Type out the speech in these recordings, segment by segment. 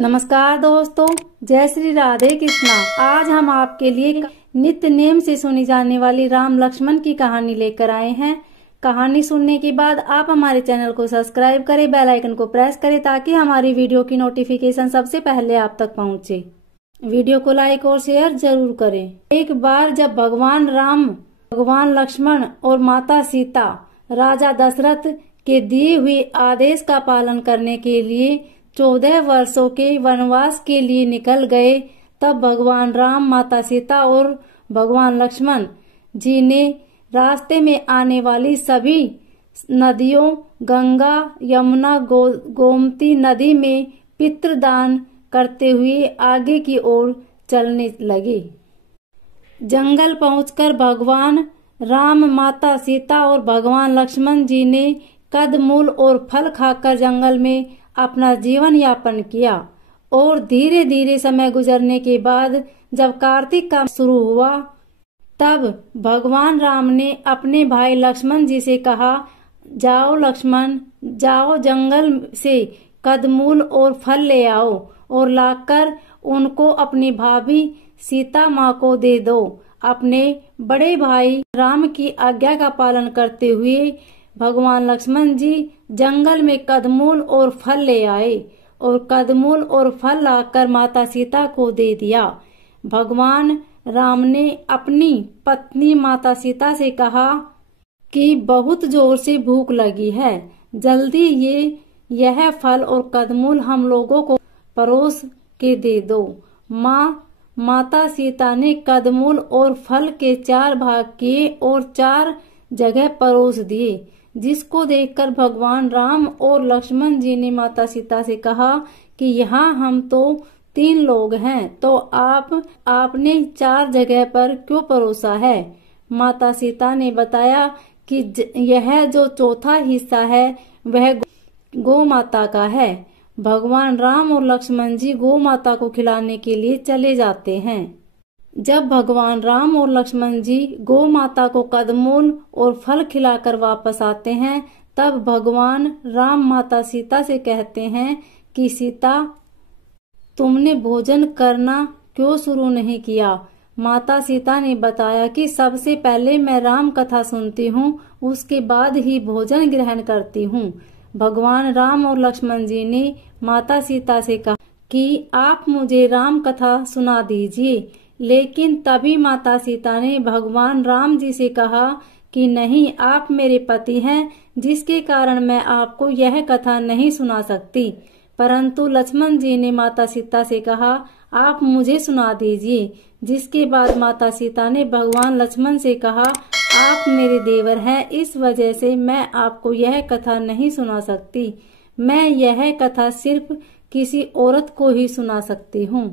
नमस्कार दोस्तों, जय श्री राधे कृष्णा। आज हम आपके लिए नित्य नेम से सुनी जाने वाली राम लक्ष्मण की कहानी लेकर आए हैं। कहानी सुनने के बाद आप हमारे चैनल को सब्सक्राइब करें, बेल आइकन को प्रेस करें ताकि हमारी वीडियो की नोटिफिकेशन सबसे पहले आप तक पहुंचे। वीडियो को लाइक और शेयर जरूर करें। एक बार जब भगवान राम, भगवान लक्ष्मण और माता सीता राजा दशरथ के दिए हुए आदेश का पालन करने के लिए 14 वर्षों के वनवास के लिए निकल गए, तब भगवान राम, माता सीता और भगवान लक्ष्मण जी ने रास्ते में आने वाली सभी नदियों गंगा, यमुना, गोमती नदी में पितृदान करते हुए आगे की ओर चलने लगे। जंगल पहुंचकर भगवान राम, माता सीता और भगवान लक्ष्मण जी ने कंदमूल और फल खाकर जंगल में अपना जीवन यापन किया और धीरे धीरे समय गुजरने के बाद जब कार्तिक का शुरू हुआ, तब भगवान राम ने अपने भाई लक्ष्मण जी से कहा, जाओ लक्ष्मण, जाओ जंगल से कंदमूल और फल ले आओ और लाकर उनको अपनी भाभी सीता माँ को दे दो। अपने बड़े भाई राम की आज्ञा का पालन करते हुए भगवान लक्ष्मण जी जंगल में कंदमूल और फल ले आए और कंदमूल और फल लाकर माता सीता को दे दिया। भगवान राम ने अपनी पत्नी माता सीता से कहा कि बहुत जोर से भूख लगी है, जल्दी यह फल और कंदमूल हम लोगों को परोस के दे दो। माता सीता ने कंदमूल और फल के 4 भाग किए और 4 जगह परोस दिए, जिसको देखकर भगवान राम और लक्ष्मण जी ने माता सीता से कहा कि यहाँ हम तो 3 लोग हैं, तो आपने 4 जगह पर क्यों परोसा है। माता सीता ने बताया कि यह जो चौथा हिस्सा है वह गौ माता का है। भगवान राम और लक्ष्मण जी गौ माता को खिलाने के लिए चले जाते हैं। जब भगवान राम और लक्ष्मण जी गौ माता को कंदमूल और फल खिलाकर वापस आते हैं, तब भगवान राम माता सीता से कहते हैं कि सीता, तुमने भोजन करना क्यों शुरू नहीं किया। माता सीता ने बताया कि सबसे पहले मैं राम कथा सुनती हूँ, उसके बाद ही भोजन ग्रहण करती हूँ। भगवान राम और लक्ष्मण जी ने माता सीता से कहा कि आप मुझे राम कथा सुना दीजिए, लेकिन तभी माता सीता ने भगवान राम जी से कहा कि नहीं, आप मेरे पति हैं, जिसके कारण मैं आपको यह कथा नहीं सुना सकती। परंतु लक्ष्मण जी ने माता सीता से कहा, आप मुझे सुना दीजिए। जिसके बाद माता सीता ने भगवान लक्ष्मण से कहा, आप मेरे देवर हैं, इस वजह से मैं आपको यह कथा नहीं सुना सकती। मैं यह कथा सिर्फ किसी औरत को ही सुना सकती हूँ।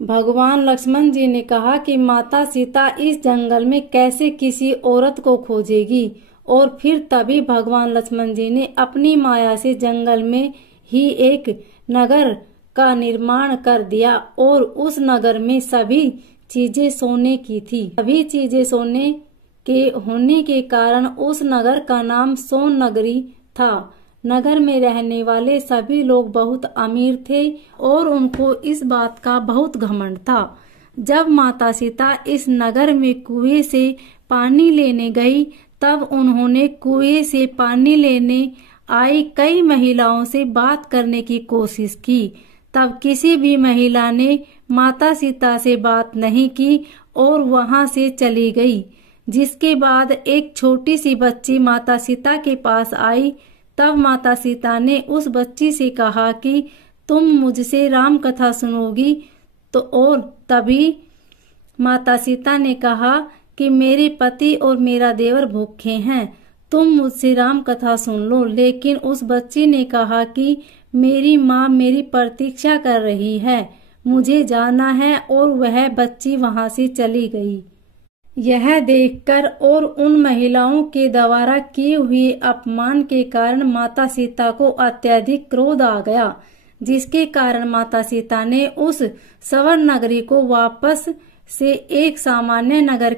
भगवान लक्ष्मण जी ने कहा कि माता सीता इस जंगल में कैसे किसी औरत को खोजेगी, और फिर तभी भगवान लक्ष्मण जी ने अपनी माया से जंगल में ही एक नगर का निर्माण कर दिया और उस नगर में सभी चीजें सोने की थी। सभी चीजें सोने के होने के कारण उस नगर का नाम सोन नगरी था। नगर में रहने वाले सभी लोग बहुत अमीर थे और उनको इस बात का बहुत घमंड था। जब माता सीता इस नगर में कुएं से पानी लेने गई, तब उन्होंने कुएं से पानी लेने आई कई महिलाओं से बात करने की कोशिश की। तब किसी भी महिला ने माता सीता से बात नहीं की और वहां से चली गई। जिसके बाद एक छोटी सी बच्ची माता सीता के पास आई। तब माता सीता ने उस बच्ची से कहा कि तुम मुझसे राम कथा सुनोगी, तो और तभी माता सीता ने कहा कि मेरे पति और मेरा देवर भूखे हैं, तुम मुझसे राम कथा सुन लो। लेकिन उस बच्ची ने कहा कि मेरी माँ मेरी प्रतीक्षा कर रही है, मुझे जाना है, और वह बच्ची वहां से चली गई। यह देखकर और उन महिलाओं के द्वारा किए हुए अपमान के कारण माता सीता को अत्यधिक क्रोध आ गया, जिसके कारण माता सीता ने उस स्वर्ण नगरी को वापस से एक सामान्य नगर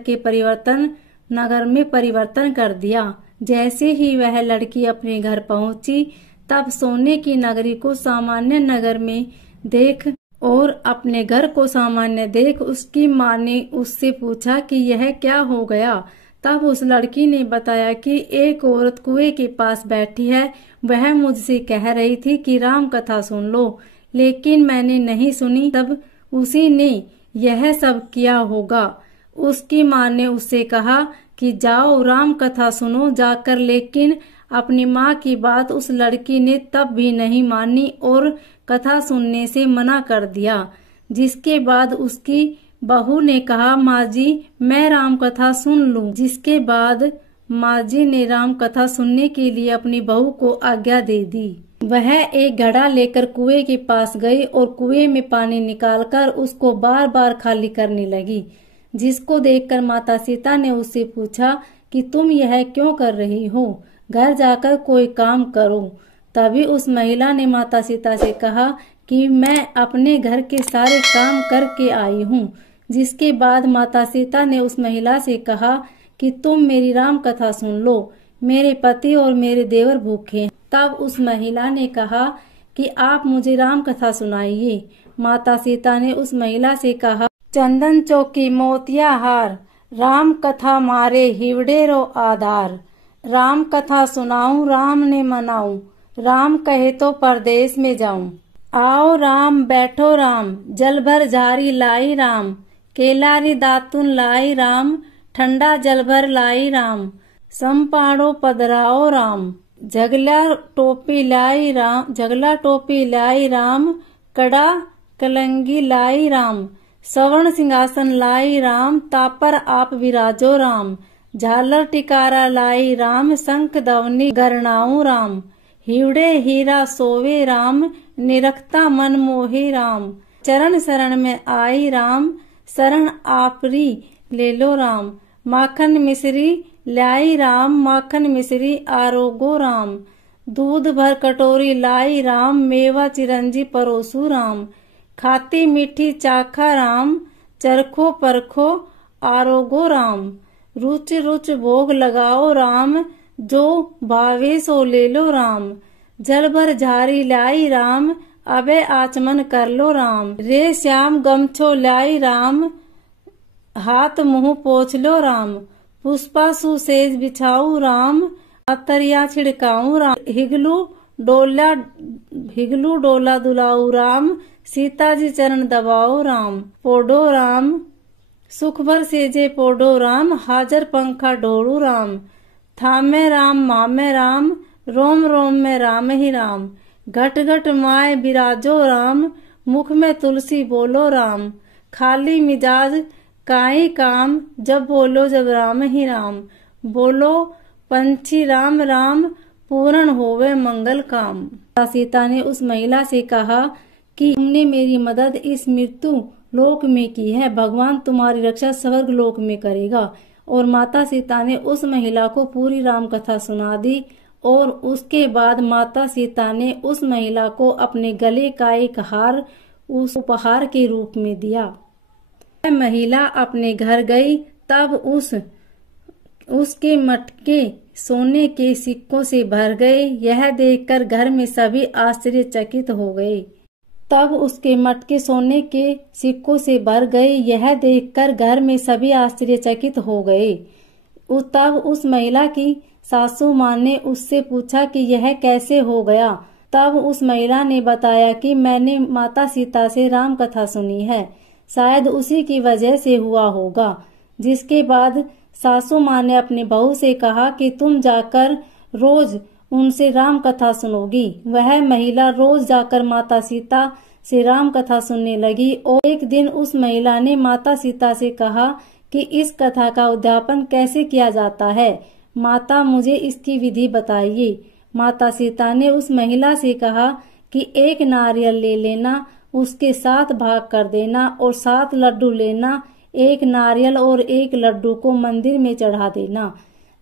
में परिवर्तन कर दिया। जैसे ही वह लड़की अपने घर पहुंची, तब सोने की नगरी को सामान्य नगर में देख और अपने घर को सामान्य देख उसकी माँ ने उससे पूछा कि यह क्या हो गया। तब उस लड़की ने बताया कि एक औरत कुएं के पास बैठी है, वह मुझसे कह रही थी कि राम कथा सुन लो, लेकिन मैंने नहीं सुनी, तब उसी ने यह सब किया होगा। उसकी माँ ने उससे कहा कि जाओ राम कथा सुनो जाकर, लेकिन अपनी माँ की बात उस लड़की ने तब भी नहीं मानी और कथा सुनने से मना कर दिया। जिसके बाद उसकी बहू ने कहा, माँ जी मैं राम कथा सुन लूं। जिसके बाद माँ जी ने राम कथा सुनने के लिए अपनी बहू को आज्ञा दे दी। वह एक घड़ा लेकर कुएं के पास गई और कुएं में पानी निकालकर उसको बार बार खाली करने लगी। जिसको देखकर माता सीता ने उससे पूछा कि तुम यह क्यों कर रही हो, घर जाकर कोई काम करो। तभी उस महिला ने माता सीता से कहा कि मैं अपने घर के सारे काम करके आई हूँ। जिसके बाद माता सीता ने उस महिला से कहा कि तुम मेरी राम कथा सुन लो, मेरे पति और मेरे देवर भूखे हैं। तब उस महिला ने कहा कि आप मुझे राम कथा सुनाइए। माता सीता ने उस महिला से कहा, चंदन चौकी मोतिया हार, राम कथा मारे हिवड़े रो आधार। राम कथा सुनाऊं राम ने मनाऊं, राम कहे तो परदेश में जाऊं। आओ राम बैठो राम, जल भर झारी लाई राम, केलारी दातुन लाई राम, ठंडा जल भर लाई राम। संपाड़ो पधराओ राम, झगला टोपी लाई राम, झगला टोपी लाई राम, कड़ा कलंगी लाई राम। सवर्ण सिंहासन लाई राम, तापर आप विराजो राम। झालर टिकारा लाई राम, शंख दवनी गरणाऊ राम। हिवड़े हीरा सोवे राम, निरखता मन मोहे राम। चरण शरण में आई राम, शरण आपरी ले लो राम। माखन मिश्री लाई राम, माखन मिश्री आरोगो राम। दूध भर कटोरी लाई राम, मेवा चिरंजी परोसू राम। खाती मीठी चाखा राम, चरखो परखो आरोगो राम। रुच रुच भोग लगाओ राम, जो भावे सो ले लो राम। जल भर झारी लाई राम, अबे आचमन कर लो राम। रे श्याम गमछो लाई राम, हाथ मुंह पोछ लो राम। पुष्पा सुसेज बिछाऊ राम, अतरिया छिड़काऊ राम। हिगलू डोला दुलाऊ राम, सीता जी चरण दबाओ राम। पोडो राम सुख भर सेजे पोडो राम, हाजर पंखा डोड़ू राम। थामे राम मामे राम, रोम रोम में राम ही राम। घट घट माए बिराजो राम, मुख में तुलसी बोलो राम। खाली मिजाज काई काम, जब बोलो जब राम ही राम। बोलो पंछी राम राम, पूर्ण होवे मंगल काम। सीता ने उस महिला से कहा कि तुमने मेरी मदद इस मृत्यु लोक में की है, भगवान तुम्हारी रक्षा स्वर्ग लोक में करेगा। और माता सीता ने उस महिला को पूरी राम कथा सुना दी और उसके बाद माता सीता ने उस महिला को अपने गले का एक हार उस उपहार के रूप में दिया। महिला अपने घर गई, तब उसके मटके सोने के सिक्कों से भर गए। यह देखकर घर में सभी आश्चर्यचकित हो गए। तब उसके मटके सोने के सिक्कों से भर गए। यह देखकर घर में सभी आश्चर्यचकित हो गए। तब उस महिला की सासू माँ ने उससे पूछा कि यह कैसे हो गया। तब उस महिला ने बताया कि मैंने माता सीता से राम कथा सुनी है, शायद उसी की वजह से हुआ होगा। जिसके बाद सासू माँ ने अपनी बहू से कहा कि तुम जाकर रोज उनसे राम कथा सुनोगी। वह महिला रोज जाकर माता सीता से राम कथा सुनने लगी और एक दिन उस महिला ने माता सीता से कहा कि इस कथा का उद्यापन कैसे किया जाता है, माता मुझे इसकी विधि बताइए। माता सीता ने उस महिला से कहा कि एक नारियल ले लेना, उसके 7 भाग कर देना और 7 लड्डू लेना। एक नारियल और एक लड्डू को मंदिर में चढ़ा देना।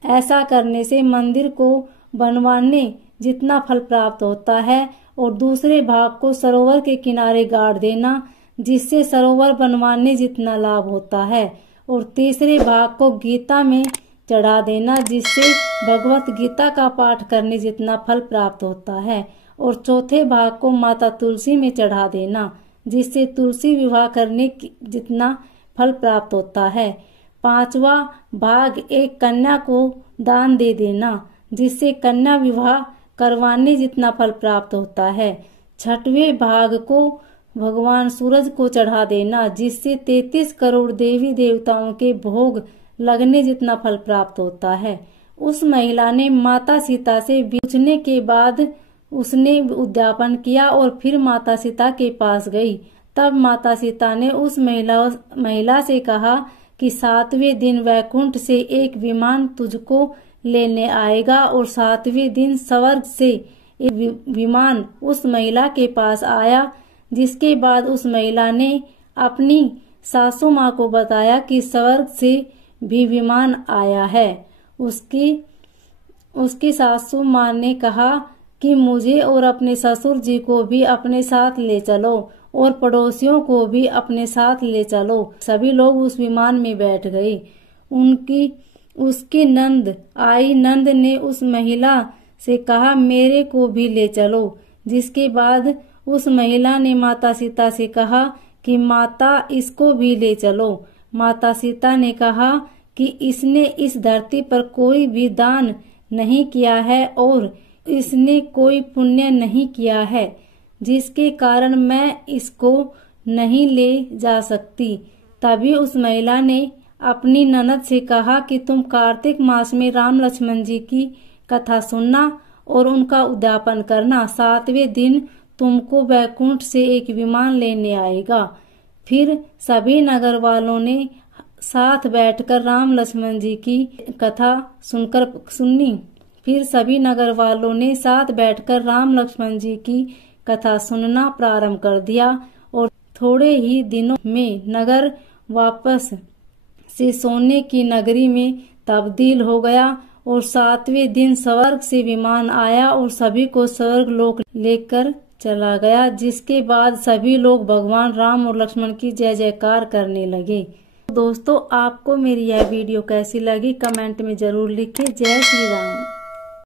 ऐसा करने से मंदिर को बनवाने जितना फल प्राप्त होता है और दूसरे भाग को सरोवर के किनारे गाड़ देना, जिससे सरोवर बनवाने जितना लाभ होता है। और तीसरे भाग को गीता में चढ़ा देना, जिससे भगवत गीता का पाठ करने जितना फल प्राप्त होता है। और चौथे भाग को माता तुलसी में चढ़ा देना, जिससे तुलसी विवाह करने जितना फल प्राप्त होता है। 5वां भाग एक कन्या को दान दे देना, जिससे कन्या विवाह करवाने जितना फल प्राप्त होता है। 6वें भाग को भगवान सूरज को चढ़ा देना, जिससे 33 करोड़ देवी देवताओं के भोग लगने जितना फल प्राप्त होता है। उस महिला ने माता सीता से पूछने के बाद उसने उद्यापन किया और फिर माता सीता के पास गई। तब माता सीता ने उस महिला से कहा कि 7वें दिन वैकुंठ से एक विमान तुझको लेने आएगा, और 7वें दिन स्वर्ग से एक विमान उस महिला के पास आया। जिसके बाद उस महिला ने अपनी सासू माँ को बताया कि स्वर्ग से भी विमान आया है। उसकी सासू माँ ने कहा कि मुझे और अपने ससुर जी को भी अपने साथ ले चलो और पड़ोसियों को भी अपने साथ ले चलो। सभी लोग उस विमान में बैठ गए। उसकी नंद आई। नंद ने उस महिला से कहा मेरे को भी ले चलो। जिसके बाद उस महिला ने माता सीता से कहा कि माता इसको भी ले चलो। माता सीता ने कहा कि इसने इस धरती पर कोई भी दान नहीं किया है और इसने कोई पुण्य नहीं किया है, जिसके कारण मैं इसको नहीं ले जा सकती। तभी उस महिला ने अपनी ननद से कहा कि तुम कार्तिक मास में राम लक्ष्मण जी की कथा सुनना और उनका उद्यापन करना। 7वें दिन तुमको वैकुंठ से एक विमान लेने आएगा। फिर सभी नगर वालों ने साथ बैठकर राम लक्ष्मण जी की कथा सुनी। फिर सभी नगर वालों ने साथ बैठकर राम लक्ष्मण जी की कथा सुनना प्रारंभ कर दिया और थोड़े ही दिनों में नगर वापस से सोने की नगरी में तब्दील हो गया और 7वें दिन स्वर्ग से विमान आया और सभी को स्वर्ग लोक लेकर चला गया। जिसके बाद सभी लोग भगवान राम और लक्ष्मण की जय जयकार करने लगे। दोस्तों, आपको मेरी यह वीडियो कैसी लगी कमेंट में जरूर लिखें। जय श्री राम।